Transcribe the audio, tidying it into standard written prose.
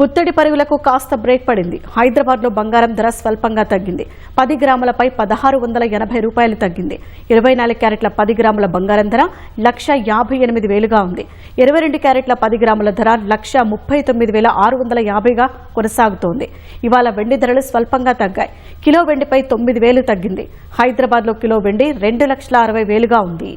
పుత్తడి పరుగులకు కాస్త బ్రేక్ పడింది. హైదరాబాద్లో బంగారం ధర స్వల్పంగా తగ్గింది. 10 గ్రాములపై 1680 రూపాయలు తగ్గింది. 24 క్యారెట్ల 10 గ్రాముల బంగారం ధర 1,58,000గా ఉంది. 22 క్యారెట్ల 10 గ్రాముల ధర 1,39,650గా కొనసాగుతోంది. ఇవాళ వెండి ధరలు స్వల్పంగా తగ్గాయి. కిలో వెండిపై 9,000 తగ్గింది. హైదరాబాద్లో కిలో వెండి 2,60,000గా ఉంది.